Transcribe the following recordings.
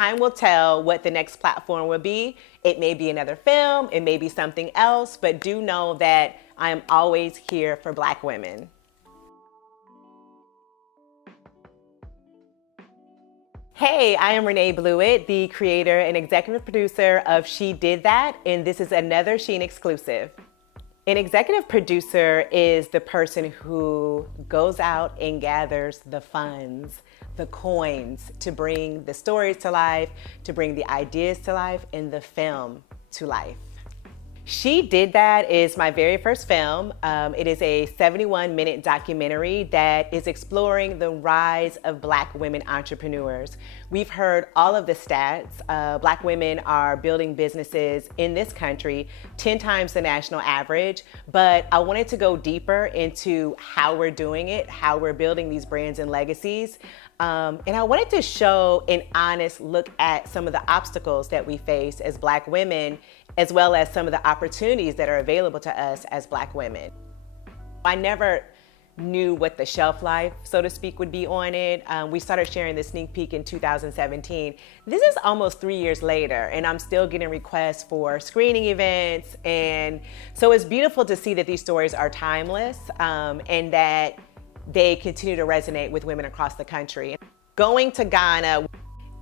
time will tell what the next platform will be. It may be another film, it may be something else, but do know that I am always here for Black women. Hey, I am Renae Bluitt, the creator and executive producer of She Did That, and this is another Sheen exclusive. An executive producer is the person who goes out and gathers the funds, the coins to bring the stories to life, to bring the ideas to life, and the film to life. She Did That is my very first film. It is a 71-minute documentary that is exploring the rise of Black women entrepreneurs. We've heard all of the stats. Black women are building businesses in this country 10 times the national average, but I wanted to go deeper into how we're doing it, how we're building these brands and legacies. And I wanted to show an honest look at some of the obstacles that we face as Black women, as well as some of the opportunities that are available to us as Black women. I never knew what the shelf life, so to speak, would be on it. We started sharing the sneak peek in 2017. This is almost 3 years later, and I'm still getting requests for screening events. And so it's beautiful to see that these stories are timeless, and that they continue to resonate with women across the country. Going to Ghana,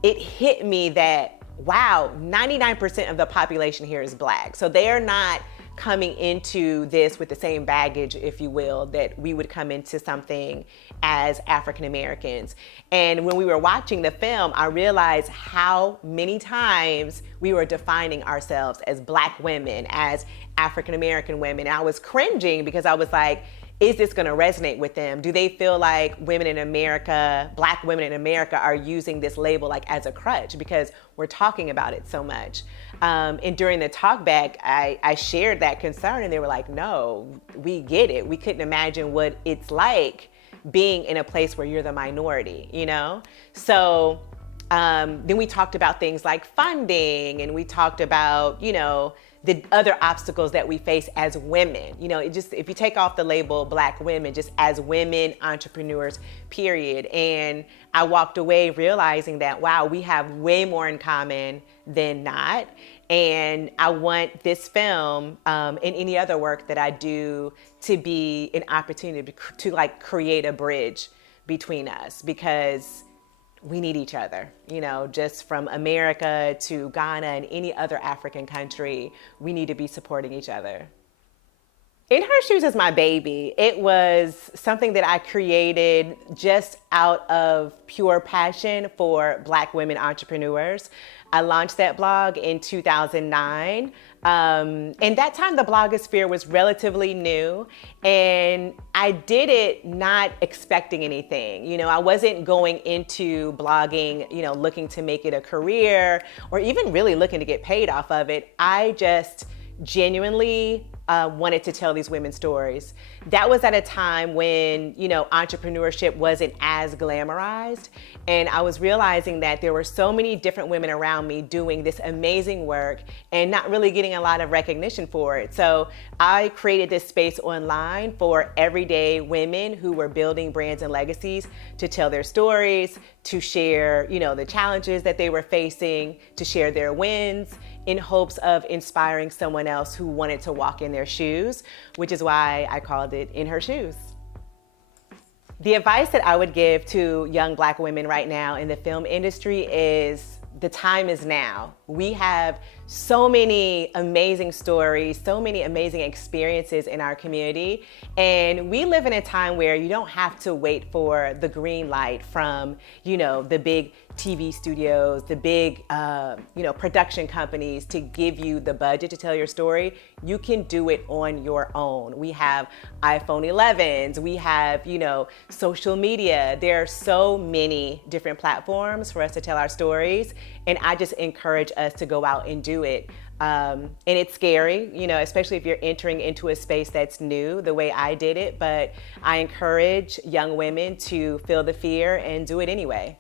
it hit me that, wow, 99% of the population here is Black. So they are not coming into this with the same baggage, if you will, that we would come into something as African Americans. And when we were watching the film, I realized how many times we were defining ourselves as Black women, as African American women. And I was cringing because I was like, is this gonna resonate with them? Do they feel like women in America, Black women in America, are using this label like as a crutch because we're talking about it so much? And during the talk back, I shared that concern, and they were like, no, we get it. We couldn't imagine what it's like being in a place where you're the minority, you know? So then we talked about things like funding, and we talked about, you know, the other obstacles that we face as women. You know, if you take off the label Black women, just as women entrepreneurs, period. And I walked away realizing that, wow, we have way more in common than not. And I want this film and any other work that I do to be an opportunity to like create a bridge between us, because we need each other, you know, just from America to Ghana and any other African country, we need to be supporting each other. In Her Shoes is my baby. It was something that I created just out of pure passion for Black women entrepreneurs. I launched that blog in 2009. And that time the blogosphere was relatively new, and I did it not expecting anything. You know, I wasn't going into blogging, you know, looking to make it a career or even really looking to get paid off of it. I just genuinely wanted to tell these women's stories. That was at a time when, you know, entrepreneurship wasn't as glamorized. And I was realizing that there were so many different women around me doing this amazing work and not really getting a lot of recognition for it. So I created this space online for everyday women who were building brands and legacies to tell their stories, to share, you know, the challenges that they were facing, to share their wins, in hopes of inspiring someone else who wanted to walk in their shoes, which is why I called it In Her Shoes. The advice that I would give to young Black women right now in the film industry is the time is now. We have so many amazing stories, so many amazing experiences in our community, and we live in a time where you don't have to wait for the green light from, you know, the big TV studios, the big, you know, production companies to give you the budget to tell your story. You can do it on your own. We have iPhone 11s, we have, you know, social media. There are so many different platforms for us to tell our stories, and I just encourage us to go out and do it. And it's scary, you know, especially if you're entering into a space that's new, the way I did it, but I encourage young women to feel the fear and do it anyway.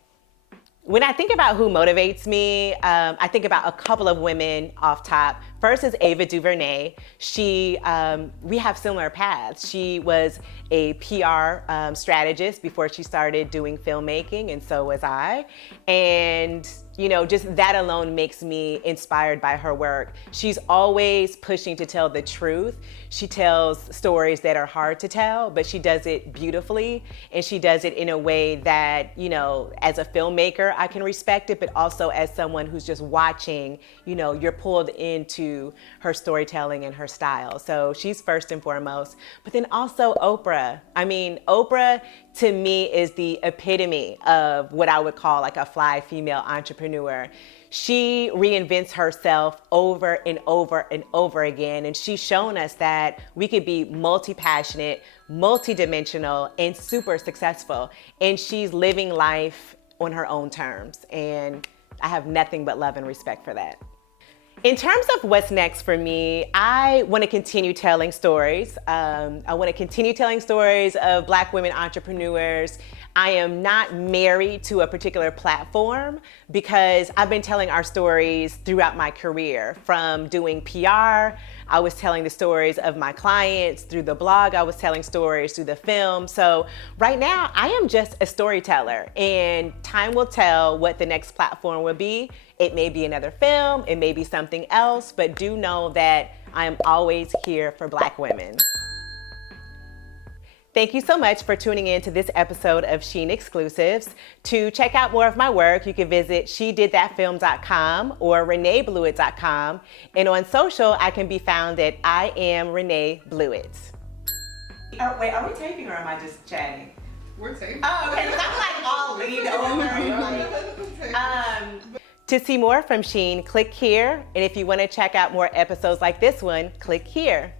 When I think about who motivates me, I think about a couple of women off top. First is Ava DuVernay. We have similar paths. She was a PR strategist before she started doing filmmaking, and so was I. And you know, just that alone makes me inspired by her work. She's always pushing to tell the truth. She tells stories that are hard to tell, but she does it beautifully, and she does it in a way that, you know, as a filmmaker, I can respect it, but also as someone who's just watching, you know, you're pulled into her storytelling and her style. So she's first and foremost. But then also Oprah. I mean, Oprah to me is the epitome of what I would call like a fly female entrepreneur. She reinvents herself over and over and over again. And she's shown us that we could be multi-passionate, multi-dimensional, and super successful. And she's living life on her own terms. And I have nothing but love and respect for that. In terms of what's next for me, I want to continue telling stories. I want to continue telling stories of Black women entrepreneurs. I am not married to a particular platform because I've been telling our stories throughout my career. From doing PR, I was telling the stories of my clients. Through the blog, I was telling stories. Through the film. So right now, I am just a storyteller, and time will tell what the next platform will be. It may be another film, it may be something else, but do know that I am always here for Black women. Thank you so much for tuning in to this episode of Sheen Exclusives. To check out more of my work, you can visit shedidthatfilm.com or renaebluitt.com. And on social, I can be found at I am Renae Bluitt. Oh, wait, are we taping or am I just chatting? We're taping. Oh, okay, because I'm like all leaned over. To see more from Sheen, click here. And if you want to check out more episodes like this one, click here.